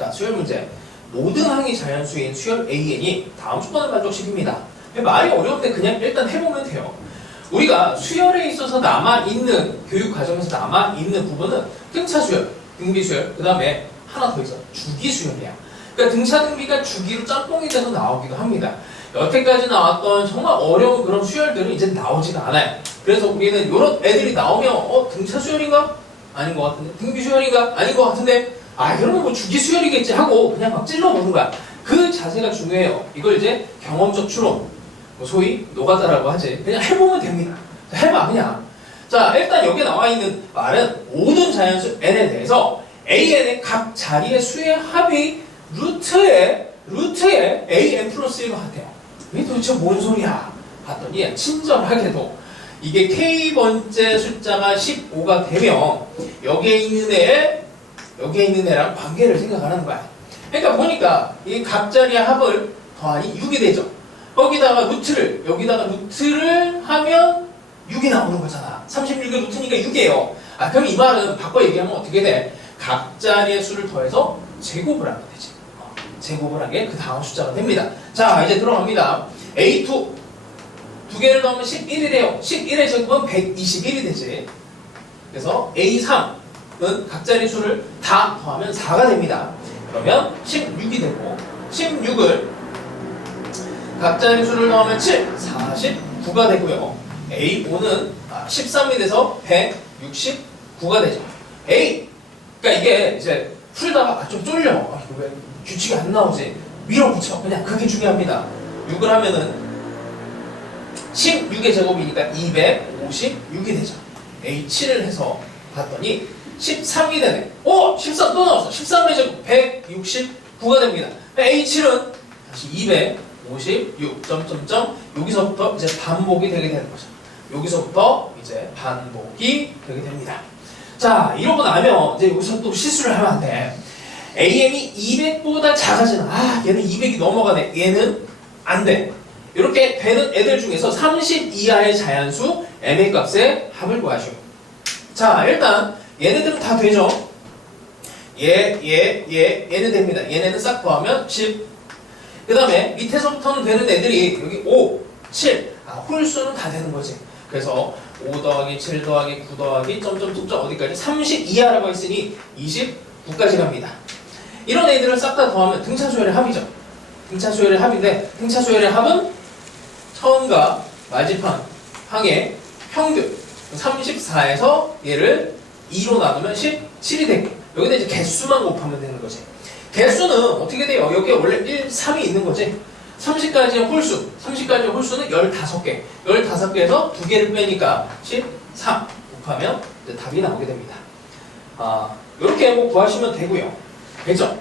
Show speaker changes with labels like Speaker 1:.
Speaker 1: 자, 수열 문제. 모든 항이 자연수인 수열 AN이 다음 조건을 만족시킵니다. 말이 어려운데 그냥 일단 해보면 돼요. 우리가 수열에 있어서 남아있는, 교육 과정에서 남아있는 부분은 등차 수열, 등비 수열, 그 다음에 하나 더 있어. 주기 수열이야. 그러니까 등차 등비가 주기로 짬뽕이 돼서 나오기도 합니다. 여태까지 나왔던 정말 어려운 그런 수열들은 이제 나오지가 않아요. 그래서 우리는 이런 애들이 나오면 어 등차 수열인가? 아닌 것 같은데 등비 수열인가? 아닌 것 같은데 아 그러면 뭐 주기 수열이겠지 하고 그냥 막 찔러보는 거야. 그 자세가 중요해요. 이걸 이제 경험적 추론, 뭐 소위 노가다라고 하지. 그냥 해보면 됩니다. 해봐 그냥. 자 일단 여기 나와 있는 말은 모든 자연수 n에 대해서 an의 각 자리의 수의 합이 루트에 루트에 an 플러스 1과 같아요. 이게 도대체 뭔 소리야? 봤더니 친절하게도 이게 k번째 숫자가 15가 되면 여기에 있는 애 여기에 있는 애랑 관계를 생각하는 거야. 그러니까 보니까 이 각 자리의 합을 더하니 6이 되죠. 거기다가 루트를 여기다가 루트를 하면 6이 나오는 거잖아. 36의 루트니까 6이에요. 아 그럼 이 말은 바꿔 얘기하면 어떻게 돼? 각 자리의 수를 더해서 제곱을 하면 되지. 어, 제곱을 하게 그 다음 숫자가 됩니다. 자 이제 들어갑니다. A2 두 개를 넣으면 11이래요. 11의 제곱은 121이 되지. 그래서 A3은 각 자리 수를 다 더하면 4가 됩니다. 그러면 16이 되고 16을 각 자리 수를 넣으면 7, 49가 되고요. A5는 13이 돼서 169가 되죠. A 그러니까 이게 이제 풀다가 아, 좀 쫄려. 아, 왜 규칙이 안 나오지? 밀어붙여. 그냥 그게 중요합니다. 6을 하면은 16의 제곱이니까 256이 되죠. A7을 해서 봤더니 13이 되네. 오! 13 또 나왔어. 13의 제곱 169가 됩니다. A7은 다시 256 점점점 여기서부터 이제 반복이 되게 되는 거죠. 여기서부터 이제 반복이 되게 됩니다. 자, 이러고 나면 이제 여기서 또 실수를 하면 안 돼. AM이 200보다 작아지는 아, 얘는 200이 넘어가네. 얘는 안 돼. 이렇게 되는 애들 중에서 30 이하의 자연수 MA 값의 합을 구하시오. 자, 일단 얘네들은 다 되죠. 얘, 얘, 얘, 얘는 됩니다. 얘네는 싹 더하면 10. 그 다음에 밑에서부터는 되는 애들이 여기 5, 7. 아, 홀수는 다 되는 거지. 그래서 5 더하기 7 더하기 9 더하기 점점 점점 어디까지? 30 이하라고 했으니 29까지 갑니다. 이런 애들을 싹 다 더하면 등차수열의 합이죠. 등차수열의 합인데 등차수열의 합은 처음과 마지판 항의 평균 34에서 얘를 2로 나누면 17 이 되고 여기다 이제 개수만 곱하면 되는 거지. 개수는 어떻게 돼요? 여기에 원래 1, 3이 있는 거지. 30까지의 홀수, 30까지의 홀수는 15개. 15개에서 2개를 빼니까 13 곱하면 답이 나오게 됩니다. 아, 이렇게 뭐 구하시면 되고요. 됐죠?